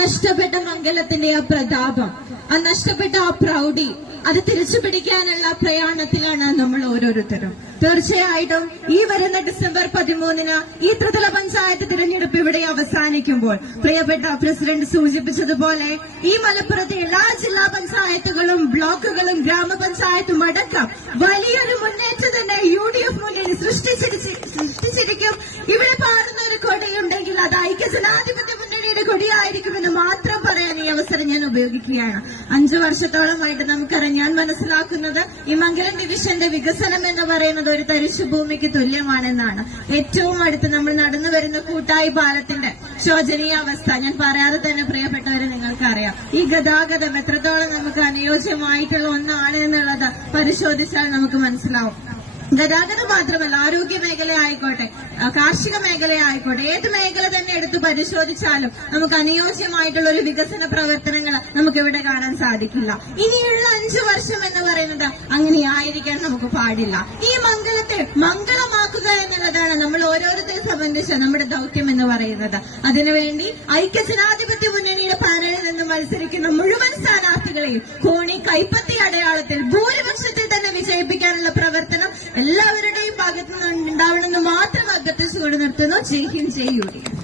നഷ്ടപ്പെട്ട മംഗലത്തിന്റെ ആ പ്രതാപം, ആ നഷ്ടപ്പെട്ട ആ പ്രൗഢി, അത് തിരിച്ചു പിടിക്കാനുള്ള പ്രയാണത്തിലാണ് നമ്മൾ ഓരോരുത്തരും. തീർച്ചയായിട്ടും ഈ വരുന്ന ഡിസംബർ 13 ഈ ത്രിതല പഞ്ചായത്ത് തിരഞ്ഞെടുപ്പ് ഇവിടെ അവസാനിക്കുമ്പോൾ പ്രിയപ്പെട്ട പ്രസിഡന്റ് സൂചിപ്പിച്ചതുപോലെ ഈ മലപ്പുറത്തെ എല്ലാ ജില്ലാ പഞ്ചായത്തുകളും ബ്ലോക്കുകളും ഗ്രാമപഞ്ചായത്തും അടക്കം വലിയൊരു മുന്നേറ്റം തന്നെ UDF മുന്നണി സൃഷ്ടിച്ചിരിക്കും. ഇവിടെ പാടുന്ന ഒരു കൊടിയുണ്ടെങ്കിൽ അത് ഐക്യജനാധിപത്യ മുന്നണിയുടെ കൊടിയായിരിക്കുമെന്ന് മാത്രം പറയാൻ ഈ അവസരം ഞാൻ ഉപയോഗിക്കുകയാണ്. 5 വർഷത്തോളമായിട്ട് നമുക്കറിയാം, ഞാൻ മനസ്സിലാക്കുന്നത് ഈ മംഗലം ഡിവിഷന്റെ വികസനം എന്ന് പറയുന്നത് ഒരു തരിശുഭൂമിക്ക് തുല്യമാണെന്നാണ്. ഏറ്റവും അടുത്ത് നമ്മൾ നടന്നു വരുന്ന കൂട്ടായി പാലത്തിന്റെ ശോചനീയാവസ്ഥ ഞാൻ പറയാതെ തന്നെ പ്രിയപ്പെട്ടവരെ നിങ്ങൾക്കറിയാം. ഈ ഗതാഗതം എത്രത്തോളം നമുക്ക് അനുയോജ്യമായിട്ടുള്ള ഒന്നാണ് എന്നുള്ളത് പരിശോധിച്ചാൽ നമുക്ക് മനസ്സിലാവും. ഗതാഗതം മാത്രമല്ല, ആരോഗ്യ മേഖല ആയിക്കോട്ടെ, കാർഷിക മേഖല ആയിക്കോട്ടെ, ഏത് മേഖല തന്നെ എടുത്ത് പരിശോധിച്ചാലും നമുക്ക് അനുയോജ്യമായിട്ടുള്ള ഒരു വികസന പ്രവർത്തനങ്ങൾ നമുക്ക് ഇവിടെ കാണാൻ സാധിക്കില്ല. ഇനിയുള്ള 5 വർഷം എന്ന് പറയുന്നത് അങ്ങനെയായിരിക്കാൻ നമുക്ക് പാടില്ല. ഈ മംഗലത്തെ മംഗളമാക്കുക എന്നുള്ളതാണ് നമ്മൾ ഓരോരുത്തരെ സംബന്ധിച്ച് നമ്മുടെ ദൗത്യം എന്ന് പറയുന്നത്. അതിനുവേണ്ടി ഐക്യജനാധിപത്യ മുന്നണിയുടെ പാനലിൽ നിന്ന് മത്സരിക്കുന്ന മുഴുവൻ സ്ഥാനാർത്ഥികളെയും കോണി കൈപ്പത്തി അടയാളത്തിൽ ഭൂരിപക്ഷത്തിൽ തന്നെ വിജയിപ്പിക്കാനുള്ള പ്രവർത്തനം എല്ലാവരുടെയും ഭാഗത്തു നിന്നുണ്ടാവണമെന്ന് മാത്രം അഭ്യർത്ഥിച്ചുകൊണ്ട് നിർത്തുന്നു. ജയ് ഹിന്ദ്, ജയ് UDF.